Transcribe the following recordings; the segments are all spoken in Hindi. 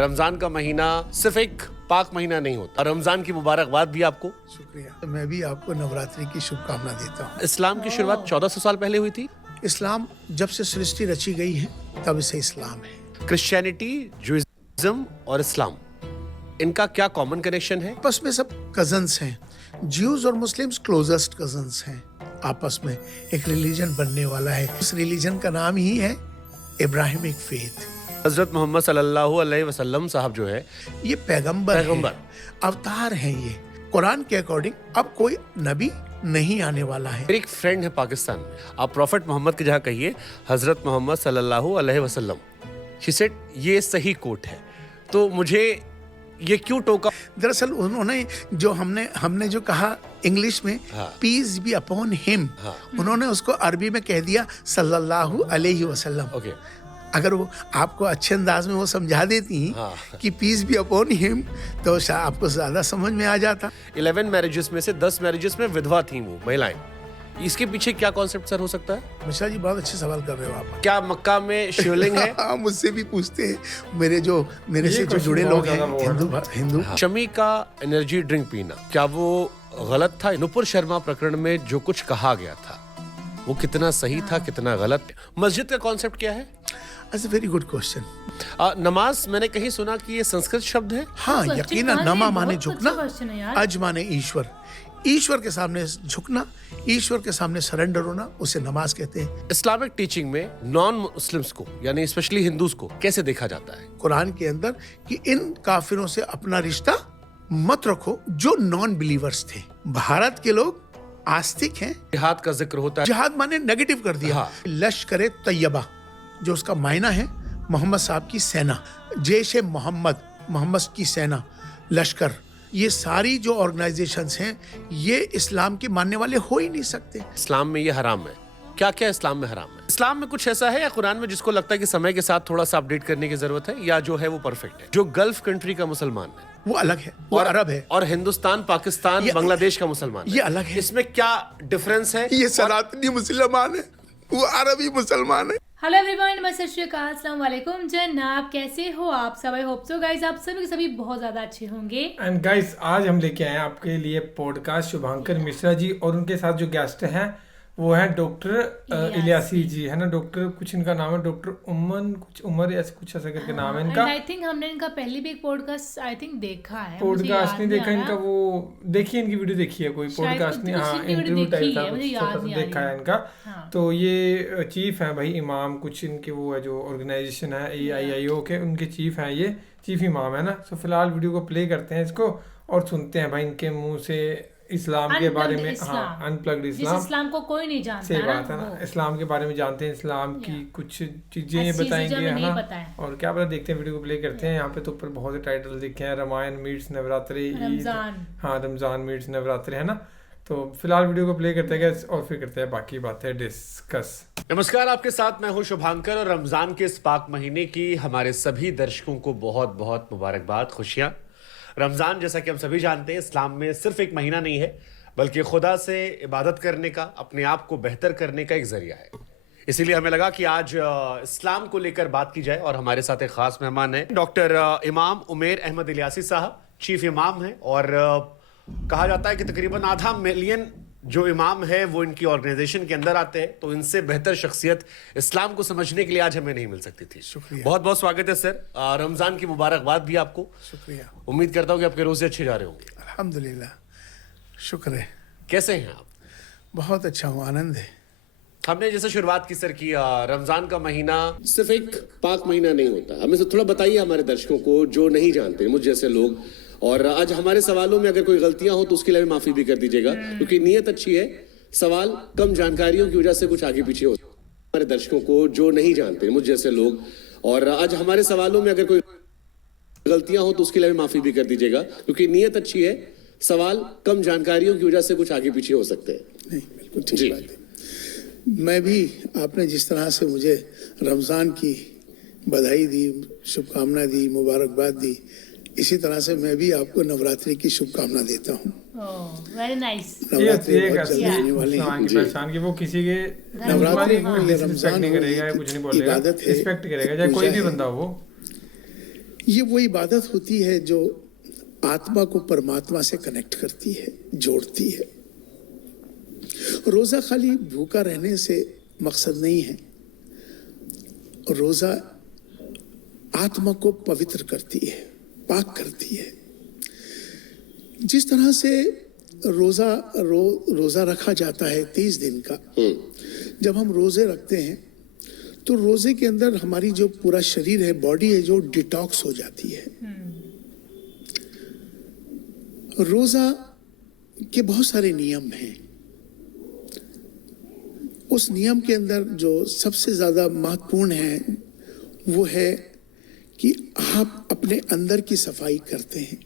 रमजान का महीना सिर्फ एक पाक महीना नहीं होता, रमजान की मुबारकबाद भी आपको। शुक्रिया। मैं भी आपको नवरात्रि की शुभकामना देता हूँ। इस्लाम की शुरुआत 1400 साल पहले हुई थी। इस्लाम जब से सृष्टि रची गई है तब से इस्लाम है। क्रिश्चियनिटी, जुइज्म और इस्लाम, इनका क्या कॉमन कनेक्शन है? आपस में सब कजन्स हैं। ज्यूज और मुस्लिम्स क्लोजेस्ट कजन्स हैं। आपस में एक रिलीजन बनने वाला है। उस रिलीजन का नाम ही है इब्राहिमिक फेथ। हजरत मोहम्मद सल्लल्लाहु अलैहि वसल्लम साहब जो है, ये पैगंबर है, अवतार हैं। ये कुरान के अकॉर्डिंग अब कोई नबी नहीं आने वाला है। मेरी एक फ्रेंड है पाकिस्तान में, आप प्रॉफेट मोहम्मद की जगह कहिए हजरत मोहम्मद सल्लल्लाहु अलैहि वसल्लम। शी सेड ये सही कोट है। तो मुझे ये क्यों टोका? दरअसल उन्होंने जो हमने जो कहा इंग्लिश में पीस बी अपॉन हिम, उन्होंने उसको अरबी में कह दिया सल्लल्लाहु अलैहि वसल्लम। ओके, अगर वो आपको अच्छे अंदाज में वो समझा देती कि पीस बी अपॉन हिम तो आपको ज्यादा समझ में आ जाता। 11 मैरिजेस में से 10 मैरिजेस में विधवा थी वो महिलाएं। इसके पीछे क्या कॉन्सेप्ट सर हो सकता है? मिश्रा जी बहुत अच्छे सवाल कर रहे हो आप। क्या मक्का में शिवलिंग है? मुझसे भी पूछते हैं मेरे से जो जुड़े लोग हैं हिंदू। शमी का एनर्जी ड्रिंक पीना, क्या वो गलत था? नुपुर शर्मा प्रकरण में जो कुछ कहा गया था वो कितना सही था, कितना गलत? मस्जिद का कॉन्सेप्ट क्या है? That's a very good question. नमाज, मैंने कहीं सुना कि ये संस्कृत शब्द है। हाँ, यकीनन। नमा माने झुकना, अज माने ईश्वर। ईश्वर के सामने झुकना, ईश्वर के सामने सरेंडर होना, उसे नमाज कहते हैं। इस्लामिक टीचिंग में नॉन मुस्लिम्स को यानी स्पेशली हिंदूज को कैसे देखा जाता है कुरान के अंदर? कि इन काफिरों से अपना रिश्ता मत रखो जो नॉन बिलीवर्स थे। भारत के लोग आस्तिक हैं। जिहाद का जिक्र होता है। जिहाद माने नेगेटिव कर दिया। लश्कर तैयबा जो उसका मायना है मोहम्मद साहब की सेना, जैश मोहम्मद, मोहम्मद की सेना, लश्कर, ये सारी जो ऑर्गेनाइजेशंस हैं ये इस्लाम के मानने वाले हो ही नहीं सकते। इस्लाम में ये हराम है। क्या क्या इस्लाम में हराम है? इस्लाम में कुछ ऐसा है या कुरान में जिसको लगता है कि समय के साथ थोड़ा सा अपडेट करने की जरूरत है, या जो है वो परफेक्ट है? जो गल्फ कंट्री का मुसलमान है वो अलग है, वो अरब है। और हिंदुस्तान, पाकिस्तान, बांग्लादेश का मुसलमान ये अलग है। इसमें क्या डिफरेंस है? ये सनातनी मुसलमान है, वो अरबी मुसलमान है। हेलो एवरीवन, मैं सत श्री अकाल, अस्सलाम वालेकुम जनाब, कैसे हो आप सब? आई होप सो गाइस आप सभी के सभी बहुत ज्यादा अच्छे होंगे। एंड गाइस आज हम लेके आए हैं आपके लिए पॉडकास्ट शुभांकर मिश्रा जी, और उनके साथ जो गेस्ट हैं वो है डॉक्टर इलियासी जी, है ना? डॉक्टर कुछ इनका नाम है, डॉक्टर उमर ऐसे कुछ ऐसा करके नाम है इनका। आई थिंक हमने इनका पहले भी एक पॉडकास्ट आई थिंक देखा है। पॉडकास्ट नहीं देखा इनका, वो देखिए इनकी वीडियो देखी है कोई पॉडकास्ट नहीं। हाँ, इंटरव्यू टाइप था, देखा है इनका। तो ये चीफ है भाई, इमाम कुछ इनके वो है जो ऑर्गेनाइजेशन है AIIO के, उनके चीफ है, ये चीफ इमाम है ना। सो फिलहाल वीडियो को प्ले करते हैं इसको और सुनते हैं भाई इनके मुंह से इस्लाम के बारे में। हाँ, अनप्लग्ड इस्लाम को कोई नहीं जानता। सही बात है ना, इस्लाम के बारे में जानते हैं, इस्लाम की कुछ चीजें ये बताएंगे, है ना? और क्या पता, देखते हैं, वीडियो को प्ले करते हैं। यहाँ पे तो ऊपर बहुत से टाइटल लिखे हैं, रामायण मीट्स नवरात्रि, हाँ रमजान मीट्स नवरात्रि, है ना? तो फिलहाल वीडियो को प्ले करते हैं और फिर करते हैं बाकी बातें डिस्कस। नमस्कार, आपके साथ मैं हूं शुभांकर और रमजान के इस पाक महीने की हमारे सभी दर्शकों को बहुत बहुत मुबारकबाद, खुशियां। रमजान, जैसा कि हम सभी जानते हैं, इस्लाम में सिर्फ एक महीना नहीं है बल्कि खुदा से इबादत करने का, अपने आप को बेहतर करने का एक जरिया है। इसीलिए हमें लगा कि आज इस्लाम को लेकर बात की जाए और हमारे साथ एक खास मेहमान है डॉक्टर इमाम उमेर अहमद इलियासी साहब, चीफ इमाम है। और कहा जाता है कि तकरीबन आधा मिलियन जो इमाम है वो इनकी ऑर्गेनाइजेशन के अंदर आते हैं, तो इनसे बेहतर शख्सियत इस्लाम को समझने के लिए आज हमें नहीं मिल सकती थी। शुक्रिया, बहुत बहुत स्वागत है सर। रमजान की मुबारकबाद भी आपको। शुक्रिया। उम्मीद करता हूँ कि आपके रोजे अच्छे जा रहे होंगे। अल्हम्दुलिल्लाह, शुक्र है। कैसे हैं आप? बहुत अच्छा हूँ, आनंद है। हमने जैसे शुरुआत की सर की, रमजान का महीना सिर्फ एक पाक महीना नहीं होता। हमें से थोड़ा बताइए हमारे दर्शकों को जो नहीं जानते, मुझ जैसे लोग। और आज हमारे सवालों में अगर कोई गलतियां हो तो उसके लिए माफी भी कर दीजिएगा, क्योंकि नीयत अच्छी है। सवाल कम जानकारियों की वजह से कुछ आगे पीछे हो हमारे दर्शकों को जो नहीं जानते, मुझ जैसे लोग। और आज हमारे सवालों में अगर कोई गलतियां हो तो उसके लिए माफी भी कर दीजिएगा, क्योंकि नीयत अच्छी है। सवाल कम जानकारियों की वजह से कुछ आगे पीछे हो सकते हैं। नहीं, बिल्कुल ठीक बात है। मैं भी, आपने जिस तरह से मुझे रमजान की बधाई दी, शुभकामना दी, मुबारकबाद दी, इसी तरह से मैं भी आपको नवरात्रि की शुभकामना देता हूँ। Very nice. नवरात्रि बहुत जल्दी आने वाली है कि वो किसी के नवरात्रि रिस्पेक्ट नहीं करेगा, कुछ नहीं बोलेगा, रिस्पेक्ट करेगा चाहे कोई भी बंदा हो। ये वो इबादत होती है जो आत्मा को परमात्मा से कनेक्ट करती है, जोड़ती है। रोजा खाली भूखा रहने से मकसद नहीं है, रोजा आत्मा को पवित्र करती है, पाक करती है। जिस तरह से रोजा रखा जाता है 30 दिन का, जब हम रोजे रखते हैं तो रोजे के अंदर हमारी जो पूरा शरीर है, बॉडी है, जो डिटॉक्स हो जाती है। रोजा के बहुत सारे नियम हैं। उस नियम के अंदर जो सबसे ज्यादा महत्वपूर्ण है वो है कि आप अपने अंदर की सफाई करते हैं।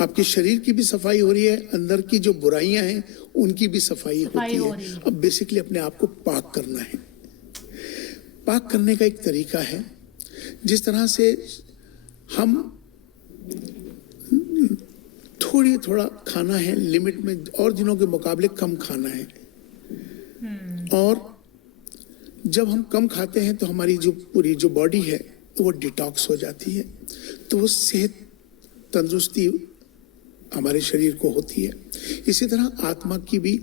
आपके शरीर की भी सफाई हो रही है, अंदर की जो बुराइयां हैं उनकी भी सफाई होती है। अब बेसिकली अपने आप को पाक करना है। पाक करने का एक तरीका है, जिस तरह से हम थोड़ा खाना है लिमिट में, और दिनों के मुकाबले कम खाना है। और जब हम कम खाते हैं तो हमारी जो पूरी जो बॉडी है वो डिटॉक्स हो जाती है, तो वो सेहत तंदुरुस्ती हमारे शरीर को होती है। इसी तरह आत्मा की भी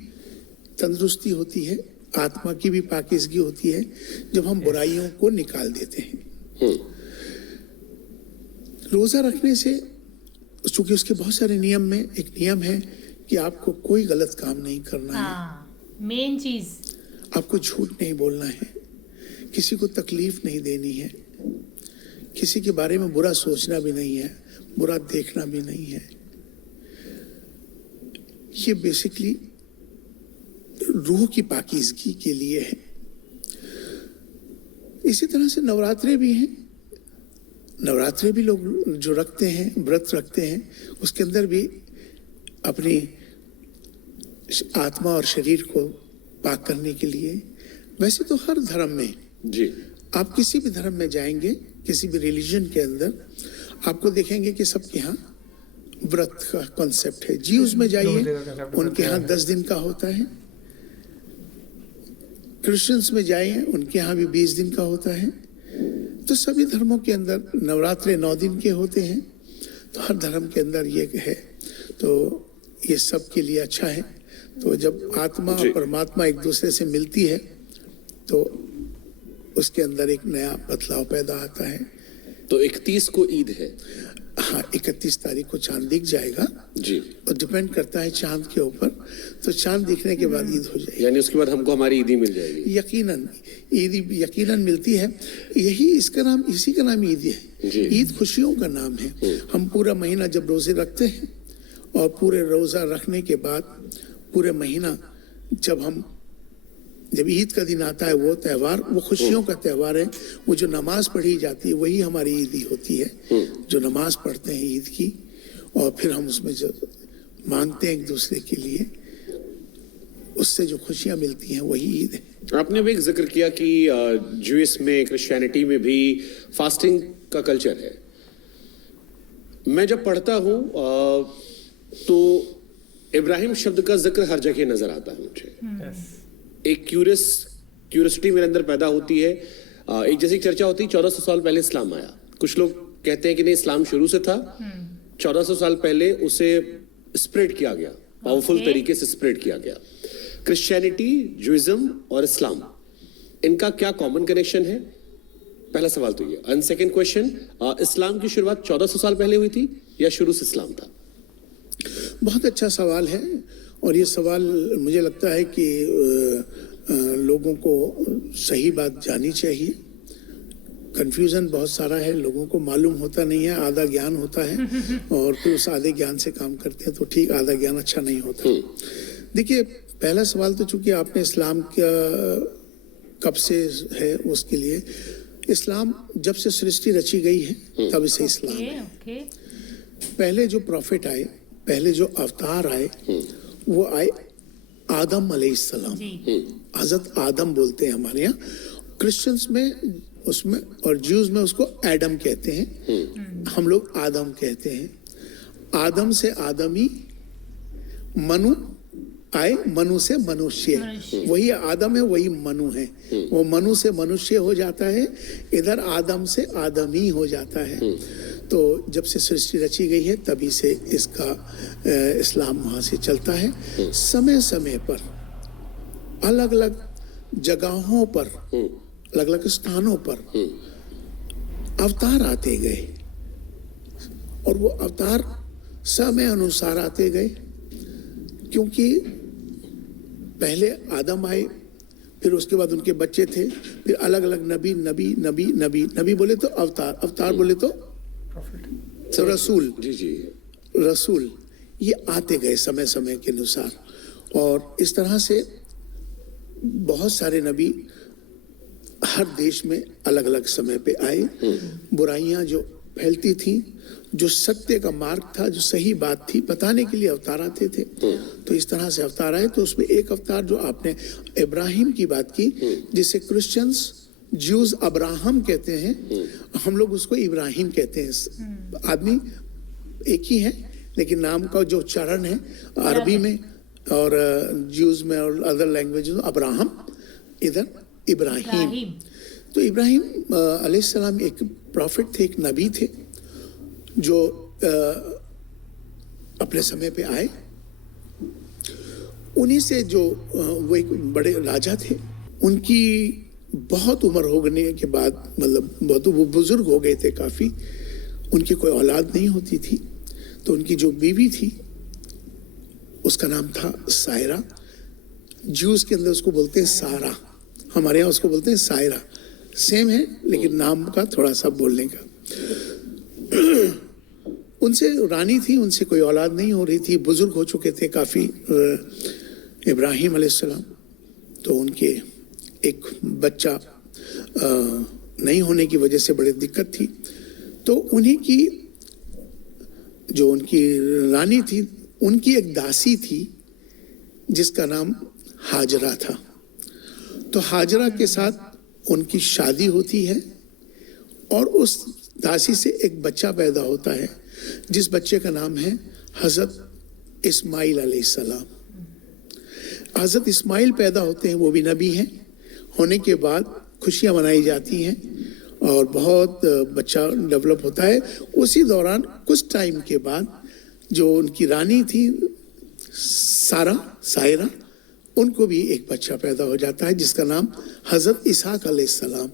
तंदुरुस्ती होती है, आत्मा की भी पाकीज़गी होती है जब हम बुराइयों को निकाल देते हैं। रोजा रखने से, चूंकि उसके बहुत सारे नियम में एक नियम है कि आपको कोई गलत काम नहीं करना है। मेन चीज, आपको झूठ नहीं बोलना है, किसी को तकलीफ नहीं देनी है, किसी के बारे में बुरा सोचना भी नहीं है, बुरा देखना भी नहीं है। ये बेसिकली रूह की पाकीज़गी के लिए है। इसी तरह से नवरात्रे भी हैं। नवरात्रे भी लोग जो रखते हैं, व्रत रखते हैं, उसके अंदर भी अपनी आत्मा और शरीर को पाक करने के लिए। वैसे तो हर धर्म में जी, आप किसी भी धर्म में जाएंगे, किसी भी रिलीजन के अंदर आपको देखेंगे कि सबके यहाँ व्रत का कॉन्सेप्ट है। जीव्स में जाइए, उनके यहाँ 10 दिन का होता है। क्रिश्चियंस में जाइए, उनके यहाँ भी 20 दिन का होता है। तो सभी धर्मों के अंदर नवरात्रे 9 दिन के होते हैं। तो हर धर्म के अंदर ये है, तो ये सब के लिए अच्छा है। तो जब आत्मा और परमात्मा एक दूसरे से मिलती है तो उसके अंदर एक नया बदलाव पैदा आता है। तो 31 को ईद है। हाँ, 31 तारीख को चांद दिख जाएगा जी, और डिपेंड करता है चांद के ऊपर। तो चांद दिखने के बाद ईद हो जाएगी, यानी उसके बाद हमको हमारी ईदी मिल जाएगी। यकीनन ईद यकीनन मिलती है। यही इसका नाम, इसी का नाम ईद है। ईद खुशियों का नाम है। हम पूरा महीना जब रोजे रखते हैं और पूरे रोजा रखने के बाद पूरे महीना जब ईद का दिन आता है, वो त्यौहार, वो खुशियों का त्यौहार है। वो जो नमाज पढ़ी जाती है वही हमारी ईदी होती है। जो नमाज पढ़ते हैं ईद की, और फिर हम उसमें जो मांगते हैं एक दूसरे के लिए, उससे जो खुशियां मिलती हैं वही ईद है। आपने भी एक जिक्र किया कि ज्यूइश में, क्रिश्चियनिटी में भी फास्टिंग का कल्चर है। मैं जब पढ़ता हूँ तो इब्राहिम शब्द का जिक्र हर जगह नजर आता है मुझे। एक क्यूरियोसिटी मेरे अंदर पैदा होती है। एक जैसी चर्चा होती है 1400 साल पहले इस्लाम आया। कुछ लोग कहते हैं कि नहीं, इस्लाम शुरू से था, 1400 साल पहले उसे स्प्रेड किया गया, पावरफुल तरीके से स्प्रेड किया गया। क्रिश्चियनिटी, जुइज्म और इस्लाम, इनका क्या कॉमन कनेक्शन है? पहला सवाल तो ये। एंड सेकंड क्वेश्चन, इस्लाम की शुरुआत 1400 साल पहले हुई थी या शुरू से इस्लाम था? बहुत अच्छा सवाल है, और ये सवाल मुझे लगता है कि लोगों को सही बात जानी चाहिए। कंफ्यूजन बहुत सारा है, लोगों को मालूम होता नहीं है, आधा ज्ञान होता है और फिर उस आधे ज्ञान से काम करते हैं तो ठीक, आधा ज्ञान अच्छा नहीं होता। देखिए, पहला सवाल तो चूंकि आपने इस्लाम का कब से है, उसके लिए इस्लाम जब से सृष्टि रची गई है तब से इस्लाम है। पहले जो प्रॉफिट आए, पहले जो अवतार आए, वो आए आदम अलैहिस्सलाम। हजरत आदम बोलते हैं हमारे यहाँ, क्रिश्चियंस में उसमें और ज्यूज में उसको एडम कहते हैं, हम लोग आदम कहते हैं। आदम से आदमी, मनु आए मनु से मनुष्य, वही आदम है, वही मनु है। वो मनु से मनुष्य हो जाता है, इधर आदम से आदमी हो जाता है। तो जब से सृष्टि रची गई है तभी से इसका इस्लाम वहाँ से चलता है। समय समय पर अलग अलग जगहों पर, अलग अलग स्थानों पर अवतार आते गए, और वो अवतार समय अनुसार आते गए, क्योंकि पहले आदम आए, फिर उसके बाद उनके बच्चे थे, फिर अलग अलग नबी नबी नबी नबी नबी बोले तो अवतार, अवतार बोले तो रसूल, रसूल, ये आते गए समय समय के अनुसार। और इस तरह से बहुत सारे नबी हर देश में अलग अलग समय पे आए। बुराइयां जो फैलती थी, जो सत्य का मार्ग था, जो सही बात थी, बताने के लिए अवतार आते थे। तो इस तरह से अवतार आए। तो उसमें एक अवतार जो आपने इब्राहिम की बात की, जिसे क्रिश्चियंस ज्यूज अब्राहम कहते हैं, हम लोग उसको इब्राहिम कहते हैं। आदमी एक ही है, लेकिन नाम का जो उच्चारण है अरबी में और ज्यूज में और अदर लैंग्वेज में अब्राहम, इधर इब्राहिम। तो इब्राहिम अलैहिस्सलाम एक प्रॉफिट थे, एक नबी थे, जो अपने समय पे आए। उन्हीं से जो वो एक बड़े राजा थे, उनकी बहुत उम्र होने के बाद, मतलब बहुत वो बुजुर्ग हो गए थे काफ़ी, उनकी कोई औलाद नहीं होती थी। तो उनकी जो बीवी थी उसका नाम था सायरा। ज्यूज के अंदर उसको बोलते हैं सारा, हमारे यहाँ उसको बोलते हैं सायरा। सेम है लेकिन नाम का थोड़ा सा बोलने का। उनसे रानी थी, उनसे कोई औलाद नहीं हो रही थी, बुजुर्ग हो चुके थे काफ़ी इब्राहिम अलैहिस्सलाम। तो उनके एक बच्चा नहीं होने की वजह से बड़ी दिक्कत थी। तो उन्हीं की जो उनकी रानी थी, उनकी एक दासी थी जिसका नाम हाजरा था। तो हाजरा के साथ उनकी शादी होती है और उस दासी से एक बच्चा पैदा होता है, जिस बच्चे का नाम है हज़रत इस्माइल अलैहिस्सलाम। हज़रत इस्माइल पैदा होते हैं, वो भी नबी हैं। होने के बाद खुशियाँ मनाई जाती हैं और बहुत बच्चा डेवलप होता है। उसी दौरान कुछ टाइम के बाद जो उनकी रानी थी सायरा, उनको भी एक बच्चा पैदा हो जाता है जिसका नाम हज़रत इसहाक अलैहिस्सलाम।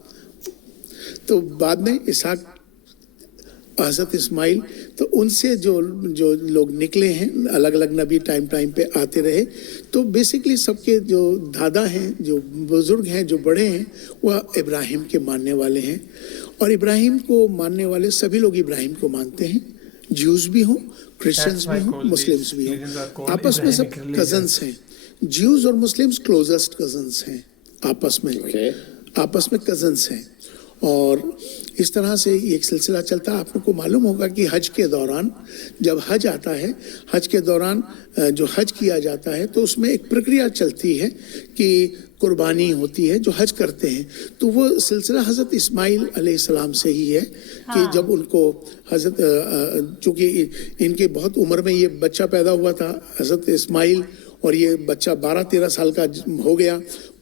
तो बाद में इसहाक, हज़रत इस्माइल, तो उनसे जो लोग निकले हैं, अलग अलग नबी टाइम पे आते रहे। तो बेसिकली सबके जो दादा हैं, जो बुजुर्ग हैं, जो बड़े हैं, वह इब्राहिम के मानने वाले हैं। और इब्राहिम को मानने वाले सभी लोग इब्राहिम को मानते हैं, ज्यूज भी हों, क्रिश्चियंस भी हों, मुस्लिम्स भी हों। आपस में सब कजन्स हैं। ज्यूज और मुस्लिम्स क्लोजेस्ट कजन्स हैं, आपस में कजन्स हैं। और इस तरह से एक सिलसिला चलता है। आप लोग को मालूम होगा कि हज के दौरान, जब हज आता है, हज के दौरान जो हज किया जाता है, तो उसमें एक प्रक्रिया चलती है कि कुर्बानी होती है जो हज करते हैं। तो वो सिलसिला हज़रत इस्माइल अलैहिस्सलाम से ही है कि जब उनको हज़रत, चूँकि इनके बहुत उम्र में ये बच्चा पैदा हुआ था हज़रत इस्माइल, और ये बच्चा 12-13 साल का हो गया।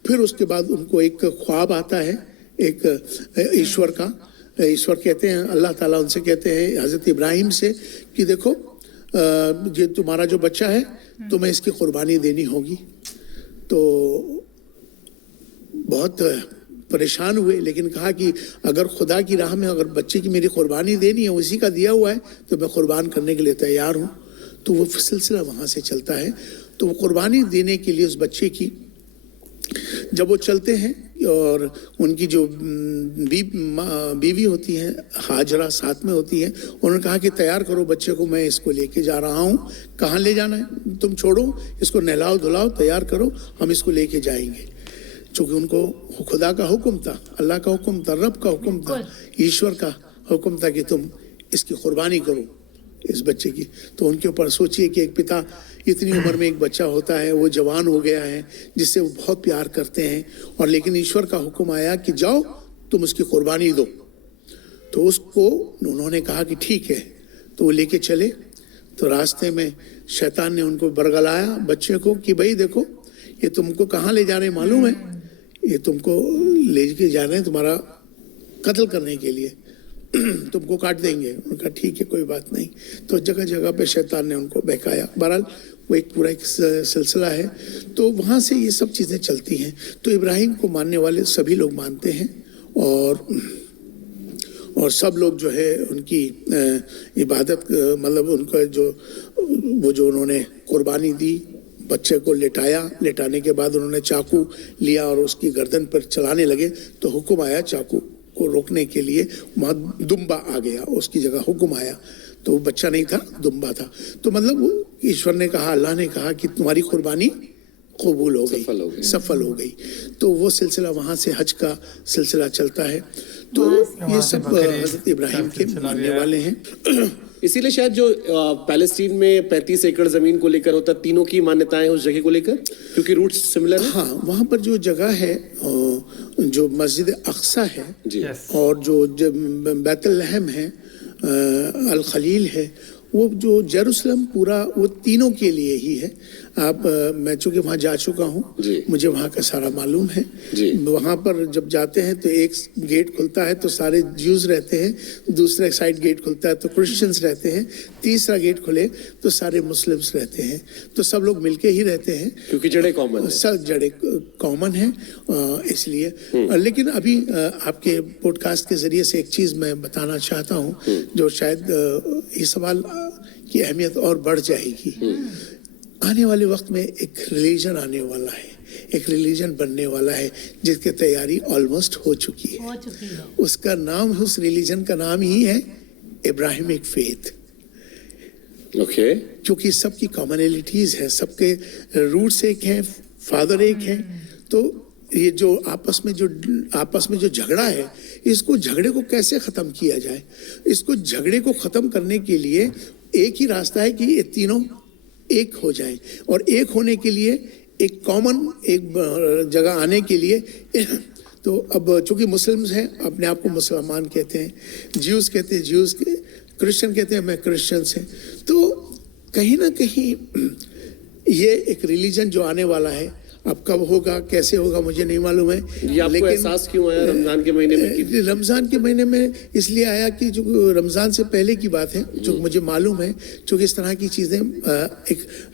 फिर उसके बाद उनको एक ख्वाब आता है, एक ईश्वर का, ईश्वर कहते हैं, अल्लाह ताला उनसे कहते हैं हज़रत इब्राहिम से कि देखो ये तुम्हारा जो बच्चा है, तुम्हें इसकी कुर्बानी देनी होगी। तो बहुत परेशान हुए, लेकिन कहा कि अगर खुदा की राह में अगर बच्चे की मेरी कुर्बानी देनी है, उसी का दिया हुआ है, तो मैं कुर्बान करने के लिए तैयार हूँ। तो वो सिलसिला वहाँ से चलता है। तो वो कुर्बानी देने के लिए उस बच्चे की, जब वो चलते हैं और उनकी जो बीवी होती है हाजरा साथ में होती है, उन्होंने कहा कि तैयार करो बच्चे को, मैं इसको लेके जा रहा हूँ। कहाँ ले जाना है? तुम छोड़ो इसको, नहलाओ धुलाओ, तैयार करो, हम इसको लेके जाएंगे। चूँकि उनको खुदा का हुक्म था, अल्लाह का हुक्म था, रब का हुक्म था, ईश्वर का हुक्म था कि तुम इसकी कुर्बानी करो इस बच्चे की। तो उनके ऊपर सोचिए कि एक पिता, इतनी उम्र में एक बच्चा होता है, वो जवान हो गया है, जिससे वो बहुत प्यार करते हैं, और लेकिन ईश्वर का हुक्म आया कि जाओ तुम उसकी कुर्बानी दो। तो उसको उन्होंने कहा कि ठीक है। तो वो लेके चले। तो रास्ते में शैतान ने उनको बरगलाया बच्चे को कि भाई देखो ये तुमको कहाँ ले जा रहे हैं मालूम है, ये तुमको ले के जा रहे हैं तुम्हारा कत्ल करने के लिए, तुमको काट देंगे। उनका ठीक है कोई बात नहीं। तो जगह जगह पे शैतान ने उनको बहकाया। बहरहाल वो एक पूरा एक सिलसिला है। तो वहाँ से ये सब चीज़ें चलती हैं। तो इब्राहिम को मानने वाले सभी लोग मानते हैं और सब लोग जो है उनकी इबादत मतलब उनका जो उन्होंने कुर्बानी दी, बच्चे को लेटाया, लेटाने के बाद उन्होंने चाकू लिया और उसकी गर्दन पर चलाने लगे तो हुक्म आया चाकू को रोकने के लिए, वहाँ दुम्बा आ गया, उसकी जगह हुक्म आया। तो वो बच्चा नहीं था, दुम्बा था। तो मतलब वो ईश्वर ने कहा, अल्लाह ने कहा कि तुम्हारी कुर्बानी कबूल हो गई, सफल हो गई। तो वो सिलसिला वहाँ से हज का सिलसिला चलता है। तो ये सब हजरत इब्राहिम के मानने वाले हैं। इसीलिए शायद जो पैलेस्टीन में 35 एकड़ जमीन को लेकर होता, तीनों की मान्यताएं उस जगह को लेकर, क्योंकि रूट्स सिमिलर है। हाँ, वहाँ पर जो जगह है, जो मस्जिद अक्सा है और जो बैतुल्लहम है, अल खलील है, वो जो जेरूसलम पूरा वो तीनों के लिए ही है। मैं चूंकि वहाँ जा चुका हूँ, मुझे वहाँ का सारा मालूम है। वहाँ पर जब जाते हैं तो एक गेट खुलता है तो सारे ज्यूज रहते हैं, दूसरे साइड गेट खुलता है तो क्रिश्चियंस रहते हैं, तीसरा गेट खुले तो सारे मुस्लिम्स रहते हैं। तो सब लोग मिलके ही रहते हैं क्योंकि जड़े कॉमन है, सब जड़े कॉमन है इसलिए। लेकिन अभी आपके पॉडकास्ट के जरिए से एक चीज़ मैं बताना चाहता हूँ जो शायद इस सवाल की अहमियत और बढ़ जाएगी। आने वाले वक्त में एक रिलीजन आने वाला है, एक रिलीजन बनने वाला है जिसकी तैयारी ऑलमोस्ट हो चुकी है। उसका नाम, उस रिलीजन का नाम ही है इब्राहिमिक फेथ। ओके, क्योंकि सबकी कॉमनैलिटीज है, सबके रूट्स एक हैं, फादर एक है। तो ये जो आपस में जो झगड़ा है, इसको झगड़े को कैसे खत्म किया जाए? इसको झगड़े को खत्म करने के लिए एक ही रास्ता है कि ये तीनों एक हो जाए। और एक होने के लिए एक कॉमन एक जगह आने के लिए तो अब चूंकि मुस्लिम्स हैं, अपने आप को मुसलमान कहते हैं, ज्यूज कहते हैं ज्यूज के, क्रिश्चियन कहते हैं मैं क्रिश्चियंस हैं। तो कहीं ना कहीं ये एक रिलीजन जो आने वाला है, अब कब होगा कैसे होगा मुझे नहीं मालूम है। ये आपको एहसास क्यों आया रमजान के महीने में? रमजान के महीने में इसलिए आया कि जो रमजान से पहले की बात है, जो मुझे मालूम है, क्योंकि इस तरह की चीजें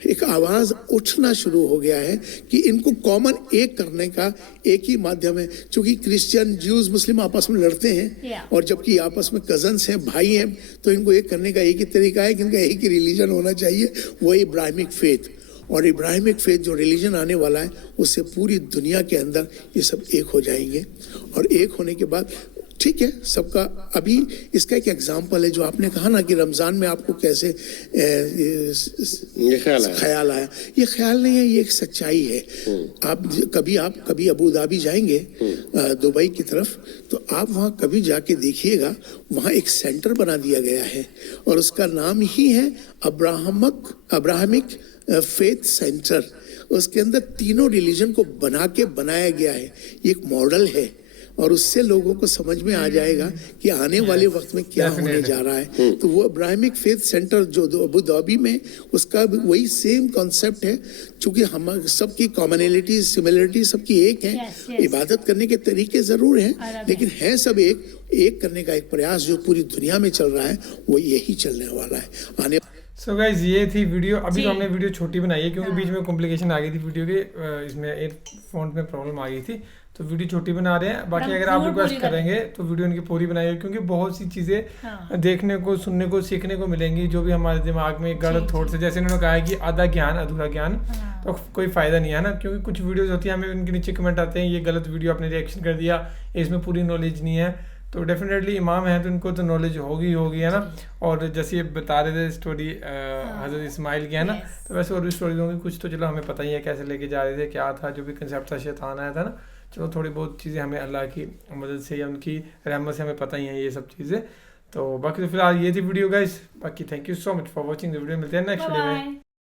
एक आवाज उठना शुरू हो गया है कि इनको कॉमन एक करने का एक ही माध्यम है। क्योंकि क्रिश्चियन ज्यूज मुस्लिम आपस में लड़ते हैं और जबकि आपस में कजन्स हैं, भाई हैं, तो इनको एक करने का एक ही तरीका है कि इनका एक ही रिलीजन होना चाहिए, वो इब्राहिमिक फेथ। और इब्राहिमिक फेथ जो रिलीजन आने वाला है, उससे पूरी दुनिया के अंदर ये सब एक हो जाएंगे। और एक होने के बाद ठीक है सबका, अभी इसका एक एग्जाम्पल है जो आपने कहा ना कि रमज़ान में आपको कैसे ये ख्याल आया। ये ख्याल नहीं है, ये एक सच्चाई है। आप कभी अबू धाबी जाएंगे दुबई की तरफ, तो आप वहाँ कभी जाके देखिएगा, वहाँ एक सेंटर बना दिया गया है और उसका नाम ही है अब्राहमिक फेथ सेंटर। उसके अंदर तीनों रिलीजन को बनाया गया है। ये एक मॉडल है और उससे लोगों को समझ में आ जाएगा कि आने वाले वक्त में क्या होने जा रहा है। तो वो अब्राहमिक फेथ सेंटर जो अबू धाबी में, उसका वही सेम कॉन्सेप्ट है। चूंकि हम सबकी कॉमनैलिटी सिमिलरिटी सबकी एक है, इबादत करने के तरीके जरूर हैं, लेकिन है सब एक करने का एक प्रयास जो पूरी दुनिया में चल रहा है, वो यही चलने वाला है आने। सो गाइज ये थी वीडियो। अभी तो हमने वीडियो छोटी बनाई है क्योंकि बीच में कॉम्प्लिकेशन आ गई थी वीडियो के, इसमें एयरफोन में प्रॉब्लम आ गई थी, तो वीडियो छोटी बना रहे हैं। बाकी अगर आप रिक्वेस्ट करेंगे तो वीडियो इनकी पूरी बनाइए, क्योंकि बहुत सी चीज़ें देखने को, सुनने को, सीखने को मिलेंगी जो भी हमारे दिमाग में गलत थॉट्स है। जैसे इन्होंने कहा है कि आधा ज्ञान अधूरा ज्ञान, तो कोई फ़ायदा नहीं है ना, क्योंकि कुछ वीडियोज़ होती हैं हमें उनके नीचे कमेंट आते हैं ये गलत वीडियो, आपने रिएक्शन कर दिया, इसमें पूरी नॉलेज नहीं है। तो डेफिनेटली इमाम है तो इनको तो नॉलेज होगी है ना। और जैसे ये बता रहे थे स्टोरी हज़रत इस्माइल की है ना, तो वैसे और भी स्टोरीज होंगी कुछ, तो चलो हमें पता ही है कैसे लेके जा रहे थे, क्या था, जो भी कंसेप्ट था, शैतान आया था ना। चलो थोड़ी बहुत चीज़ें हमें अल्लाह की मदद से या उनकी रहमत से हमें पता ही है ये सब चीज़ें। तो बाकी तो फिलहाल ये थी वीडियो गाइस। बाकी thank you so much for watching the video. मिलते हैं नेक्स्ट वीडियो में।